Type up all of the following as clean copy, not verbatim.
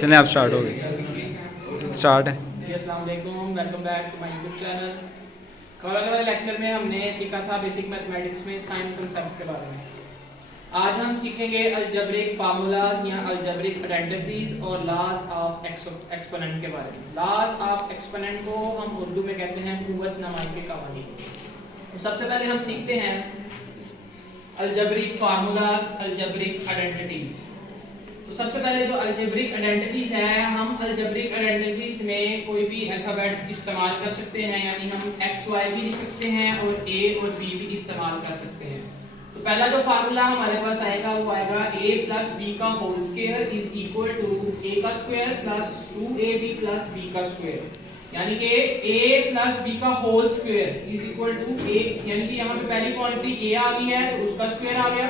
चलें आप स्टार्ट हो गए स्टार्ट है। अस्सलाम वालेकुम, welcome back to my YouTube channel. कल वाले लेक्चर में हमने सीखा था बेसिक मैथमेटिक्स में साइन कंसेप्ट के बारे में। आज हम सीखेंगे अलजेब्रिक फार्मूलाज या अलजेब्रिक आइडेंटिटीज और लॉज ऑफ एक्सपोनेंट के बारे में। लॉज ऑफ एक्सपोनेंट को हम उर्दू में कहते हैं कुव्वत नमाई के कवानीन। तो सबसे पहले हम सीखते हैं अलजेब्रिक फार्मूलाज, अलजेब्रिक आइडेंटिटीज। तो सबसे पहले जो अलजेब्रिक आइडेंटिटीज है, हम अलजेब्रिक आइडेंटिटीज में कोई भी अल्फाबेट इस्तेमाल कर सकते हैं, यानी हम एक्स वाई भी लिख सकते हैं और ए और बी भी इस्तेमाल कर सकते हैं। तो पहला जो फार्मूला हमारे पास आएगा वो आएगा a प्लस बी का whole square is equal to a का square plus 2ab plus b का स्क्वायर, यानी कि a प्लस b का whole square is equal to a, यानी कि यहाँ पे पहली क्वांटिटी a आ गई है तो उसका स्क्वायर आ गया,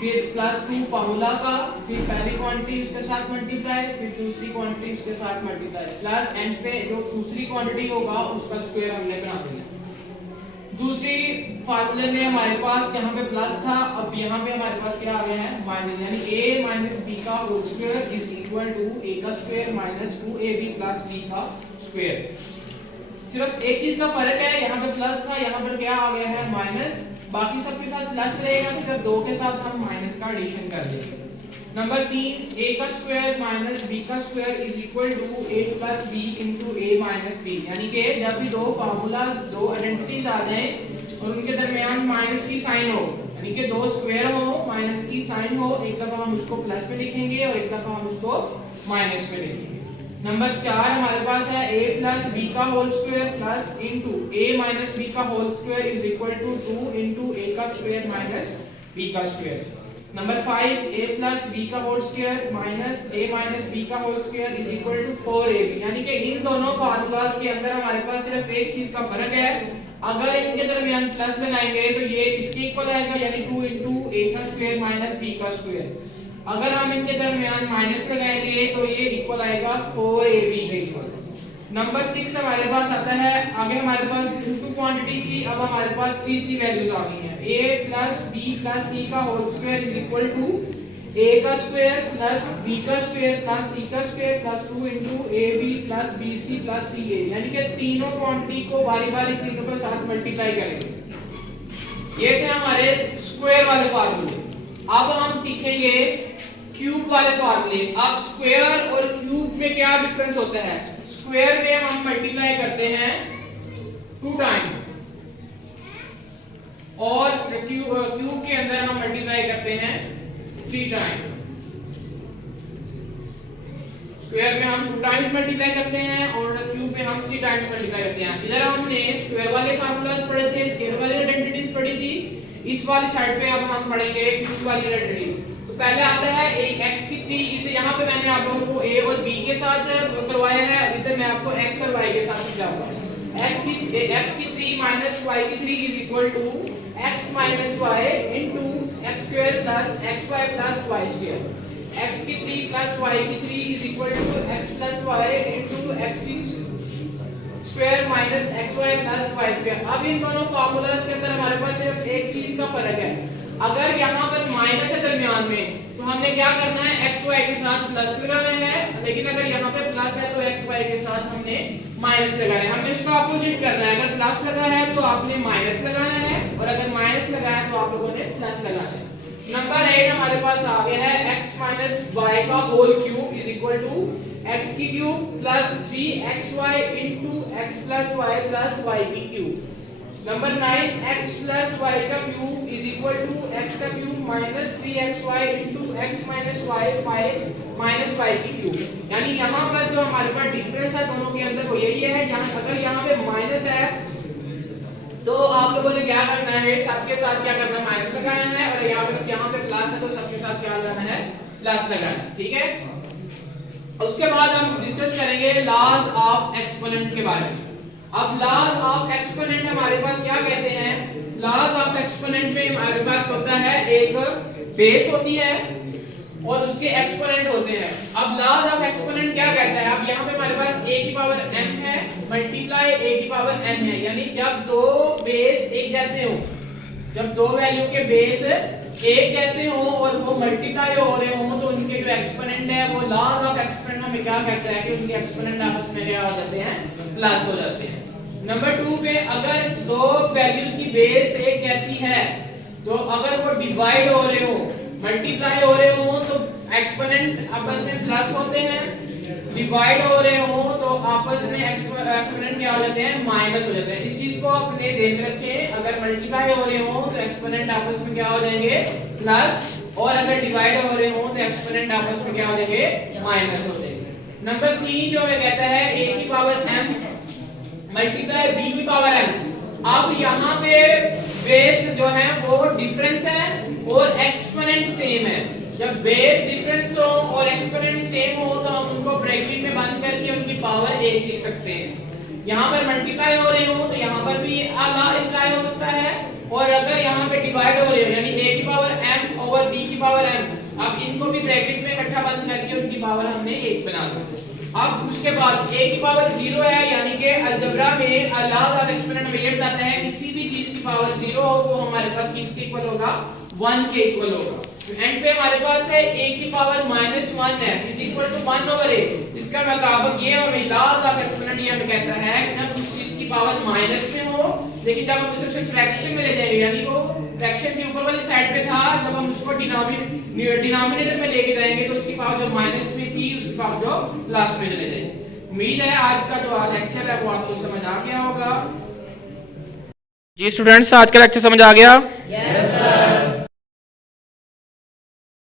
फिर प्लस 2 फार्मूला का, फिर पहली क्वांटिटी उसके साथ मल्टीप्लाई, फिर दूसरी क्वांटिटी उसके साथ मल्टीप्लाई, प्लस एंड पे जो दूसरी क्वांटिटी होगा उसका स्क्वायर हमने बना देना। दूसरी फार्मूले में हमारे पास यहाँ पे प्लस था, अब यहाँ पे हमारे पास क्या आ गया है माइनस, यानी a माइनस b का whole square is equal to a का square minus 2ab plus b का स्क्वायर। सिर्फ एक चीज का फर्क है, यहाँ पे प्लस था, यहाँ पर क्या आ गया है माइनस, बाकी सबके साथ प्लस रहेगा, सिर्फ दो के साथ हम माइनस का एडिशन कर देंगे। नंबर 3, a का स्क्वायर माइनस b का square is equal to a plus b into a minus b, यानी कि जब भी दो फार्मूला, दो आइडेंटिटीज आ जाएं और उनके दरमियान माइनस की साइन हो, यानी कि दो स्क्वायर हो, माइनस की साइन हो, एक दफा हम उसको प्लस में लिखेंगे और एक दफा हम उसको माइनस में लिखेंगे। नंबर 4 हमारे पास है a प्लस b का whole square plus into a minus b का whole square is equal to 2 into a का स्क्वायर माइनस b का square. Number 5 a plus b का whole square minus a minus b का whole square is equal to 4ab, यानी कि इन दोनों formulas के अंदर हमारे पास सिर्फ एक चीज का फर्क है, अगर इनके दरमियान प्लस लगाएंगे तो ये इसके इक्वल आएगा, यानी 2 इनटू a का स्क्वायर माइनस b का स्क्वायर। अगर हम इनके दरमियान माइनस लगाएंगे तो ये इक्वल आएगा 4ab के इक्वल। नंबर 6 हमारे पास आता है, आगे हमारे पास इनटू क्वांटिटी थी, अब हमारे पास चीज वैल्यूज आ गई हैं। a plus b plus c का whole square is equal to a का स्क्वायर प्लस b का स्क्वायर प्लस c का square plus 2 into ab plus bc plus ca, यानी कि तीनों क्वांटिटी को बारी-बारी तीनों के साथ मल्टीप्लाई करेंगे। ये थे हमारे स्क्वायर वाले फार्मूले। अब हम सीखेंगे क्यूब वाले फार्मूले। अब स्क्वायर और क्यूब में क्या डिफरेंस होता है? स्क्वायर में हम मल्टीप्लाई करते हैं 2 टाइम और क्यूब के अंदर हम मल्टीप्लाई करते हैं 3 टाइम। स्क्वायर में हम 2 टाइम्स मल्टीप्लाई करते हैं और क्यूब में हम 3 टाइम्स मल्टीप्लाई करते हैं। इधर हमने स्क्वायर वाले फार्मूलास पढ़े थे, स्क्वायर वाली आइडेंटिटीज पढ़ी थी, इस वाली साइड पे अब हम पढ़ेंगे क्यूब वाली आइडेंटिटीज। तो पहले आता है एक x की 3, इधर यहाँ पे मैंने आप लोगों को a और b के साथ करवाया है, इधर मैं आपको x और y के साथ समझाऊंगा। x की 3 माइनस y की 3 is equal to x minus y into x square plus xy plus y square. x की 3 प्लस y की 3 is equal to x plus y into x की square minus xy plus y square. अब इन दोनों formulas के अंदर हमारे पास सिर्फ एक चीज का फर्क है, अगर यहाँ पर माइनस है दरमियान में तो हमने क्या करना है xy के साथ प्लस लगाना है, लेकिन अगर यहाँ पे प्लस है तो xy के साथ हमने माइनस लगाना है। हमने इसको अपोजिट करना है, अगर प्लस लगा है तो आपने माइनस लगाना है और अगर माइनस लगा है तो आप लोगों ने प्लस लगाना है। नंबर 8 हमारे पास आ गया है x माइनस y का whole cube is equal to x की cube plus 3xy into x plus y plus y की cube. Number 9 x plus y का cube is equal to x का cube minus 3xy into x minus y minus y की cube, यानी यहाँ पर जो हमारे पास डिफरेंस है दोनों के अंदर वो यही है, अगर यहाँ पे माइनस है तो आप लोगों ने क्या करना है, सबके साथ क्या करना है माइनस लगाना है, और यहाँ पे प्लस है तो सबके साथ क्या लगाना है प्लस लगाना है, ठीक है। उसके बाद हम डिस्कस करेंगे लॉज ऑफ एक्सपोनेंट के बारे में। अब लॉज ऑफ एक्सपोनेंट हमारे पास क्या कहते हैं? लॉज ऑफ एक्सपोनेंट में हमारे पास होता है एक बेस होती है और उसके एक्सपोनेंट होते हैं। अब लॉज ऑफ एक्सपोनेंट क्या कहता है? अब यहाँ पे हमारे पास a की पावर n है मल्टीप्लाई a की पावर n है, यानी जब दो बेस एक जैसे हो, जब दो वैल्यू के बेस एक जैसे हो और वो मल्टीप्लाई हो रहे हो तो उनके जो एक्सपोनेंट है वो लॉज ऑफ एक्सपोनेंट हम क्या कहता है कि उसके एक्सपोनेंट आपस में क्या हो जाते हैं, प्लस हो जाते हैं। नंबर 2 पे अगर दो वैल्यूज की बेस एक कैसी है तो अगर वो डिवाइड हो रहे हो, मल्टीप्लाई हो रहे हो तो एक्सपोनेंट आपस में प्लस होते हैं, डिवाइड हो रहे हो तो आपस में एक्सपोनेंट क्या हो जाते हैं, माइनस हो जाते हैं। इस चीज को अपने ध्यान में रखें, अगर मल्टीप्लाई हो रहे हो तो एक्सपोनेंट आपस में क्या हो जाएंगे, प्लस, और अगर डिवाइड हो रहे हो तो एक्सपोनेंट आपस में क्या हो जाएंगे, माइनस हो जाएंगे। नंबर 3 जो हमें कहता है a की पावर m मल्टीप्लाई b की पावर m। अब यहाँ पे बेस जो है वो डिफरेंस है और एक्सपोनेंट सेम है। जब बेस डिफरेंस हो और एक्सपोनेंट सेम हो तो हम उनको ब्रैकेट में बंद करके उनकी पावर 1 लिख सकते हैं। यहाँ पर मल्टीप्लाई हो रहे हो तो यहाँ पर भी अप्लाई हो सकता है, और अगर यहाँ पे डिवाइड हो रहे हो यानी a की पावर m ओवर b की पावर m, अब इनको भी ब्रैकेट में इकट्ठा बंद करके उनकी पावर हमने 1 बना दी। अब उसके बाद a की पावर 0 है, यानी कि अलजेब्रा में अलाउड ऑफ एक्सपोनेंट में ये बताता है किसी भी चीज की पावर 0 हो वो हमारे पास किसके इक्वल होगा, 1 के इक्वल होगा। एंड पे हमारे पास है a की पावर -1 है is equal to 1 over a। इसका मतलब ये हमें लॉज ऑफ एक्सपोनेंट ये हमें कहता है कि ना उस चीज की पावर माइनस में हो, लेकिन जब हम इसे फ्रैक्शन में ले जाएंगे यानी वो फ्रैक्शन की ऊपर वाली साइड पे था, जब हम उसको डिनोमिनेटर में लेके जाएंगे तो उसकी पावर जो माइनस में थी उसकी पावर जो प्लस में चले जाएगी। उम्मीद है आज का जो लेक्चर है वो आपको समझ आ गया होगा। जी स्टूडेंट्स, आज का लेक्चर समझ आ गया? Yes.